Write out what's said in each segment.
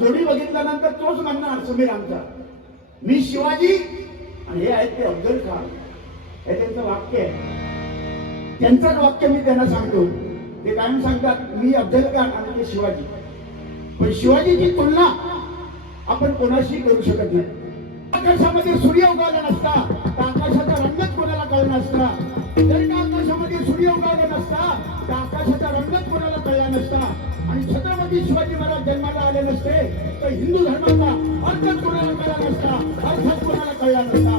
जोडी बघितल्यानंतर तोच म्हणणार सुमीर आमचा मी शिवाजी आणि हे आहेत ते अफजल खान. हे त्यांचं वाक्य आहे. त्यांचंच वाक्य मी त्यांना सांगतो. ते कायम सांगतात मी अफजल खान आणि ते शिवाजी. पण शिवाजीची तुलना आपण कोणाशी करू शकत नाही. आकाशामध्ये सूर्य उगवला नसता तर आकाशाचा रंगच कोणाला कळला नसता? जर का आकाशामध्ये सूर्य उगवला नसता तर आकाशाचा रंगच कोणाला कळला नसता? आणि छत्रपती शिवाजी महाराज जन्माला आले नसते तर हिंदू धर्माचा अर्थच कोणाला कळला नसता? अर्थच कोणाला कळला नसता?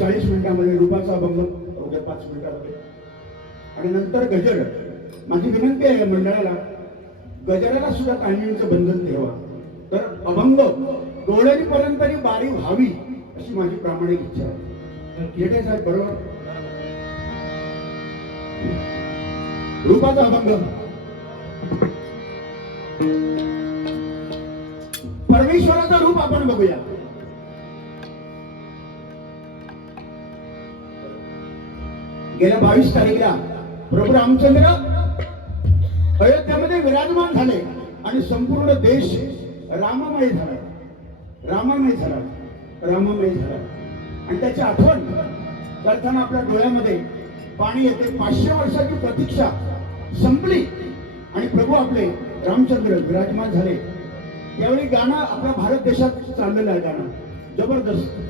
चाळीस मिनिटामध्ये रूपाचा बंधन अवघ्या पाच मिनिटामध्ये. आणि नंतर गजर. माझी विनंती आहे मंडळाला गजराला सुद्धा टायमिंगचं बंधन ठेवा. तर अभंग डोळ्यांपर्यंत तरी बारी व्हावी अशी माझी प्रामाणिक इच्छा आहे साहेब बरोबर? रूपाचा अभंग. परमेश्वराचं रूप आपण बघूया. गेल्या बावीस तारीखला प्रभू रामचंद्र अयोध्यामध्ये विराजमान झाले आणि संपूर्ण देश राममय झाला. रामामय झाला. रामामय झाला. आणि त्याची आठवण करताना आपल्या डोळ्यामध्ये पाणी येते. पाचशे वर्षाची प्रतीक्षा संपली आणि प्रभू आपले रामचंद्र विराजमान झाले. त्यावेळी गाणं आपल्या भारत देशात चाललेलं आहे गाणं. जबरदस्त.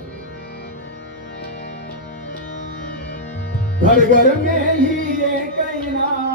धडगर में ही एक ही नाम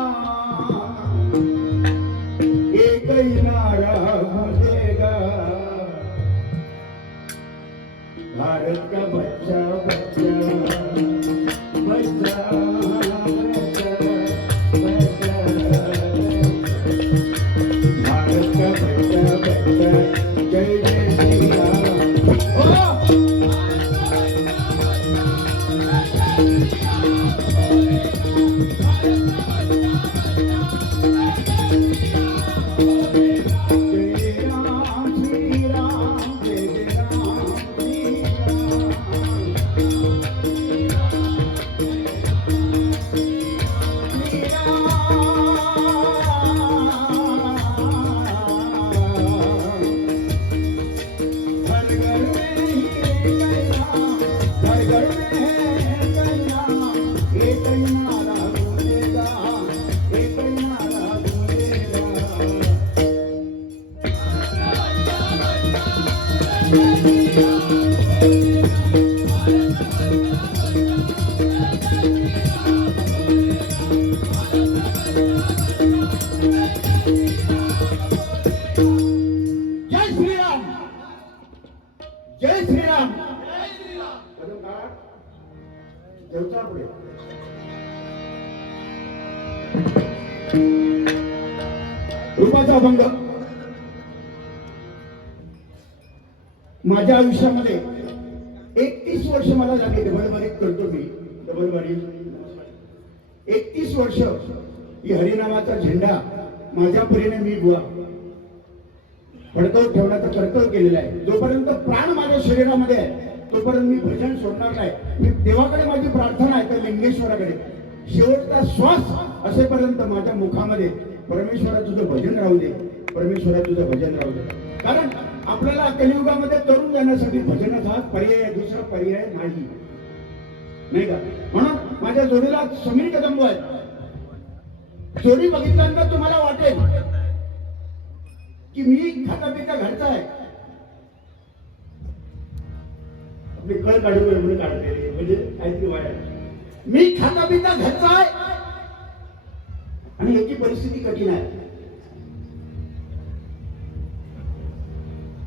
जय श्रीराम। जय श्रीराम। रूपाचा अभंग. माझ्या आयुष्यामध्ये एकतीस वर्ष मला झाली डबलबारीत करतो मी. डबलबारी. एकतीस वर्ष की हरिनामाचा झेंडा माझ्या परीने मी गुवा फडकवून ठेवण्याचं कर्तव्य केलेलं आहे. जोपर्यंत प्राण माझ्या शरीरामध्ये आहे तोपर्यंत मी भजन सोडणार नाही. मी देवाकडे माझी प्रार्थना आहे त्या लिंगेश्वराकडे. शेवटचा श्वास असेपर्यंत माझ्या मुखामध्ये. परमेश्वरा तुझं भजन राहू दे. परमेश्वरा तुझं भजन राहू दे. कारण आपल्याला कलियुगामध्ये तरुण जाण्यासाठी भजनाचा हा पर्याय आहे, दुसरा पर्याय नाही. नाही का? म्हणून माझ्या जोडीला समीर कदंब आहे थोडी बघितल्यानंतर तुम्हाला वाटेल की मी खाता पिता घरचा आहे. मी कळ काढू नये म्हणून काढते. म्हणजे काहीतरी वाया. मी खाता पिता घरचा आहे. आणि याची परिस्थिती कठीण आहे.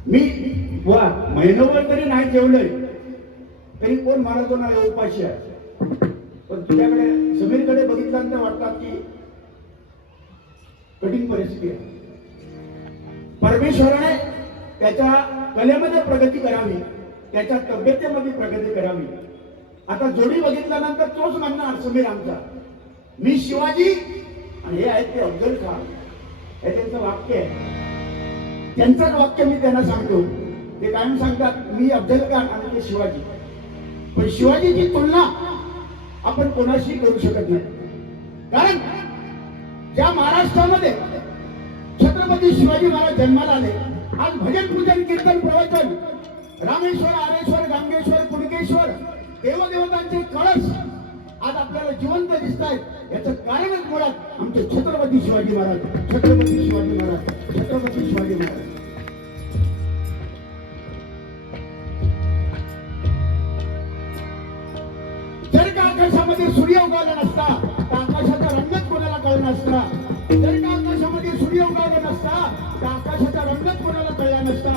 मी वा महिनोभर तरी नाही जेवलोय तरी कोण मला कोण उपाशी आहे? पण तुझ्याकडे समीरकडे बघितल्यानंतर वाटतात की कठीण परिस्थिती आहे. परमेश्वराने त्याच्या कलेमध्ये प्रगती करावी त्याच्या तब्येतीमध्ये प्रगती करावी. आता जोडी बघितल्यानंतर तोच म्हणणार अडचणीर आमचा. मी शिवाजी आणि हे आहेत ते अफजल खान. हे त्यांचं वाक्य आहे. त्यांचंच वाक्य मी त्यांना सांगतो. ते कायम सांगतात मी अफजल खान आणि ते शिवाजी. पण शिवाजीची तुलना आपण कोणाशी करू शकत नाही. कारण ज्या महाराष्ट्रामध्ये छत्रपती शिवाजी महाराज जन्माला आले आज भजन पूजन कीर्तन प्रवचन रामेश्वर आरेश्वर गांगेश्वर कुणकेश्वर देवदेवतांचे कळस आज आपल्याला जिवंत दिसत आहेत याचं कारणच मुळात आमचे छत्रपती शिवाजी महाराज. छत्रपती शिवाजी महाराज. छत्रपती शिवाजी महाराज. जर का आकाशामध्ये सूर्य उगवला नसता तर आकाशात रंगच नसता. जर का आकाशामध्ये सूर्य उगवला नसता तर आकाशाचा रंगच कोणाला कळला नसता.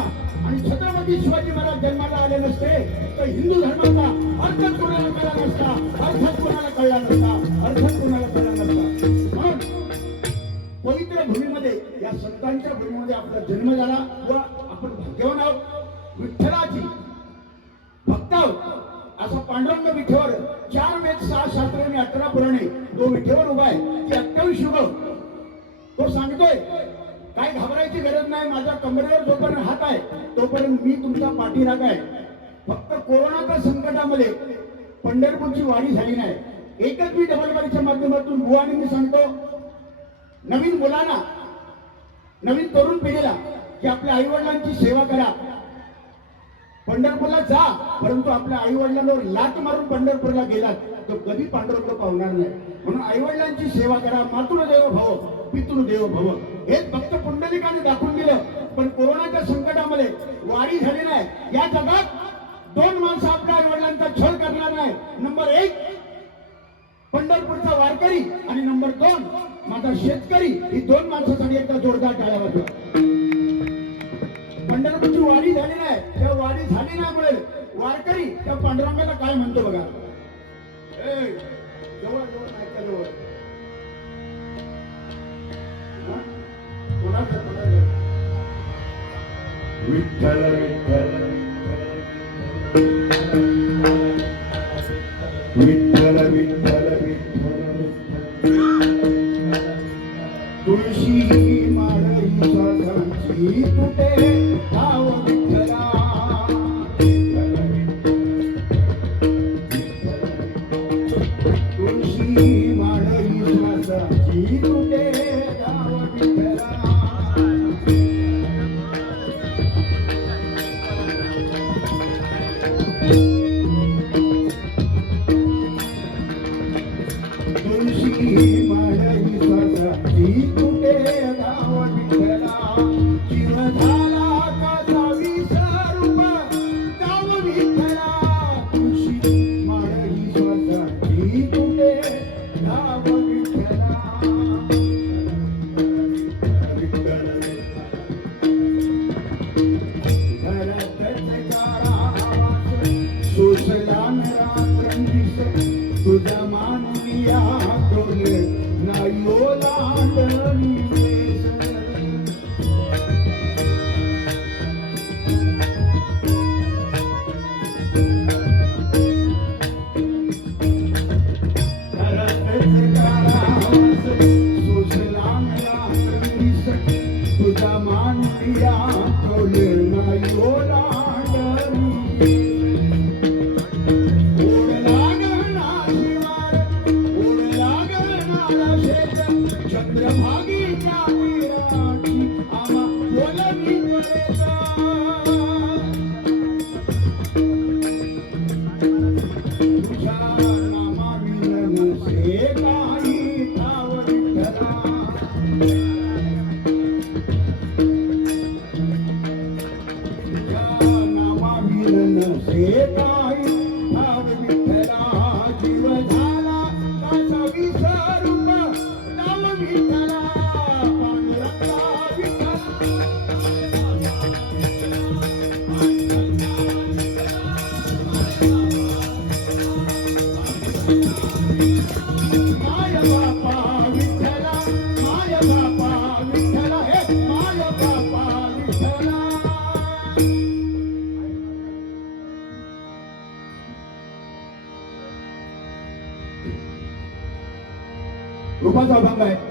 आणि छत्रपती शिवाजी महाराज जन्माला आले नसते तर हिंदू धर्माचा अर्थच कोणाला कळला नसता? अर्थच कोणाला कळला नसता? अर्थच कोणाला कळला नसता? म्हणून पवित्र भूमीमध्ये या संतांच्या भूमीमध्ये आपला जन्म झाला व आपण भाग्यवान आहोत. विठ्ठलाची भक्त आहोत. असा पांडुरंग विठेवर चार वेद सहा शास्त्र आणि अठरा पुराणे तो विठेवर उभा आहे. की अठ्ठावीस युग तो सांगतोय काय घाबरायची गरज नाही माझ्या कमरेवर जोपर्यंत हात आहे तोपर्यंत मी तुमचा पाठीराग आहे. फक्त कोरोनाच्या संकटामध्ये पंढरपूरची वाढी झाली नाही. एकच मी डबलबारीच्या माध्यमातून बुवानी मी सांगतो नवीन मुलांना नवीन तरुण पिढीला की आपल्या आईवडिलांची सेवा करा. पंढरपूरला जा. परंतु आपल्या आई वडिलांवर लाट मारून पंढरपूरला गेलात तर कधी पांडुरंग पावणार नाही. म्हणून आई वडिलांची सेवा करा मातृ देव भव पितृ देव भव. हेच फक्त पुंडलिकाने दाखवून दिलं. पण कोरोनाच्या संकटामध्ये वाढी झाली नाही. या जगात दोन माणसं आपल्या आई वडिलांचा छळ करणार नाही. नंबर एक पंढरपूरचा वारकरी. आणि नंबर दोन माझा शेतकरी. ही दोन माणसासाठी एकदा जोरदार टाळ्या वाजवा. नाही त्या पांडुरंगाला काय म्हणतो बघा? जवळ जवळ जवळ कोणाचं- कोणाचं? विठ्ठल रूपाचा अभंग आहे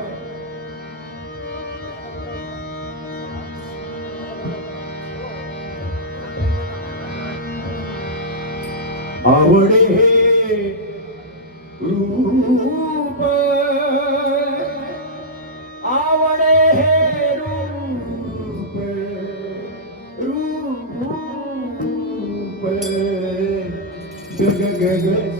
आवडे हे रूप आवडे हे रूप रूप गग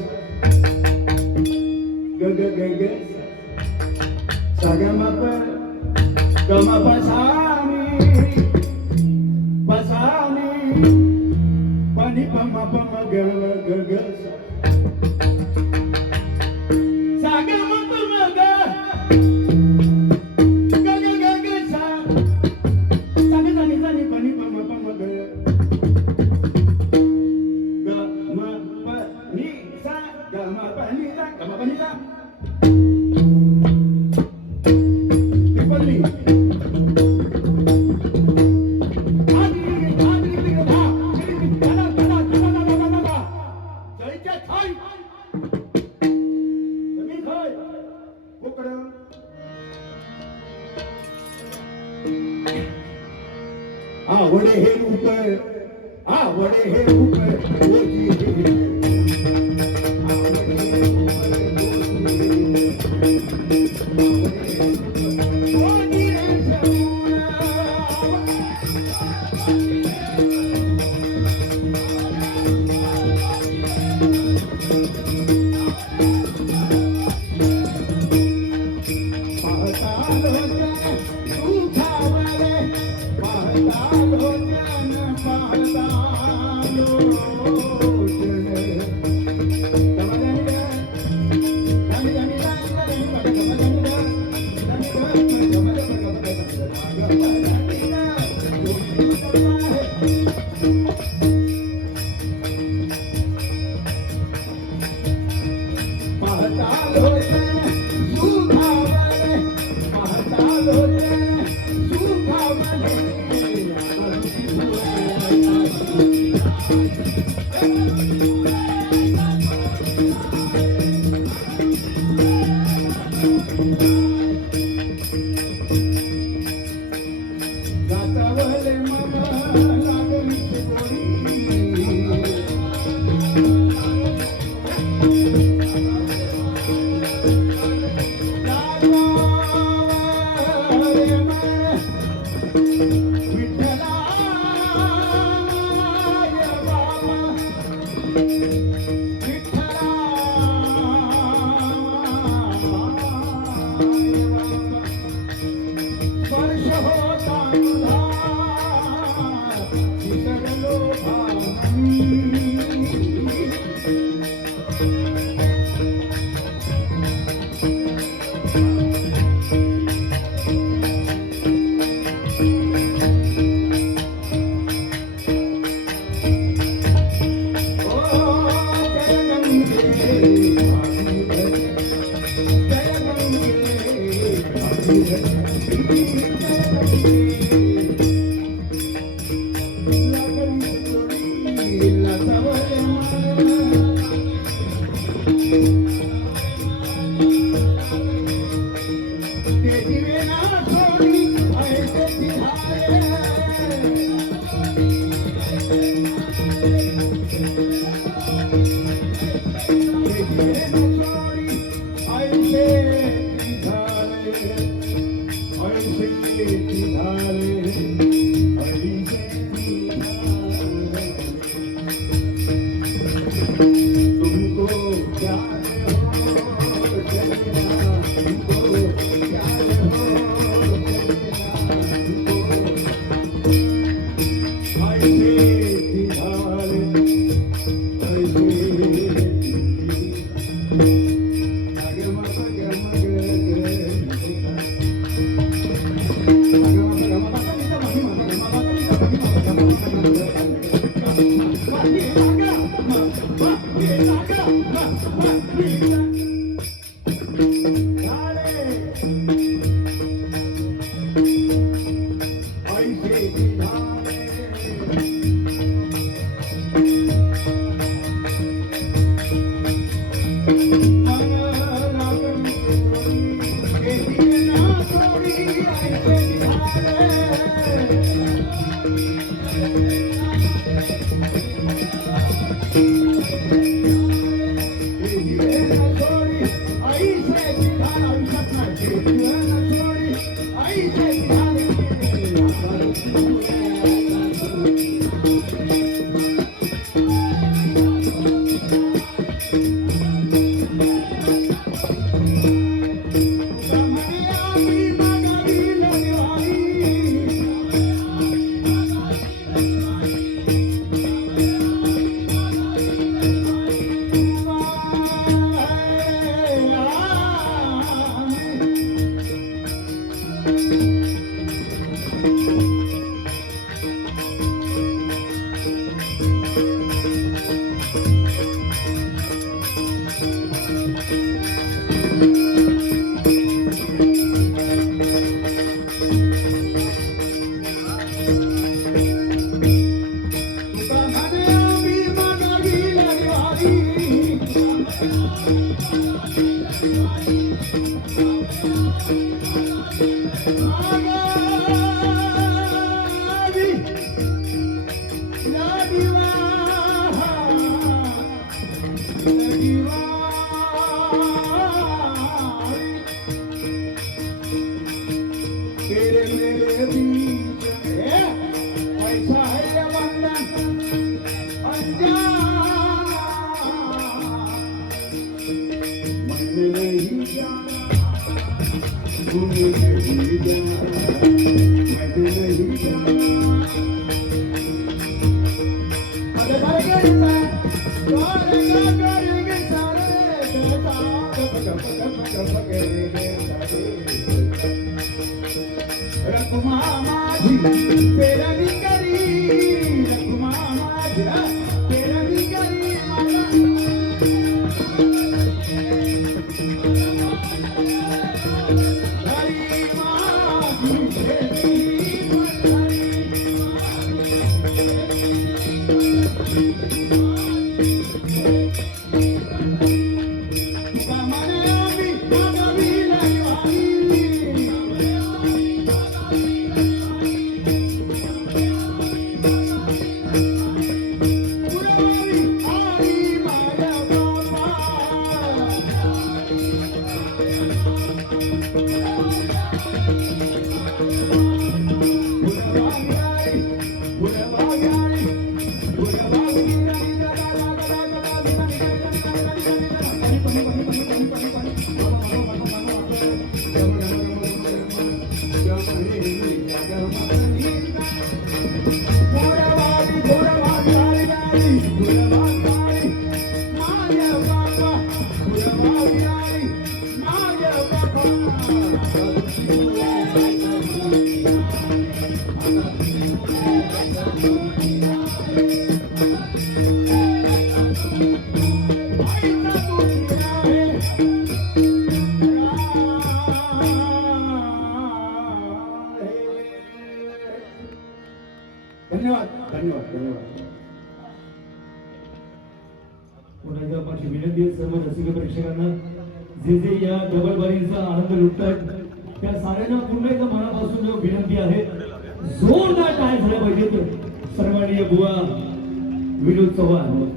चव्हाण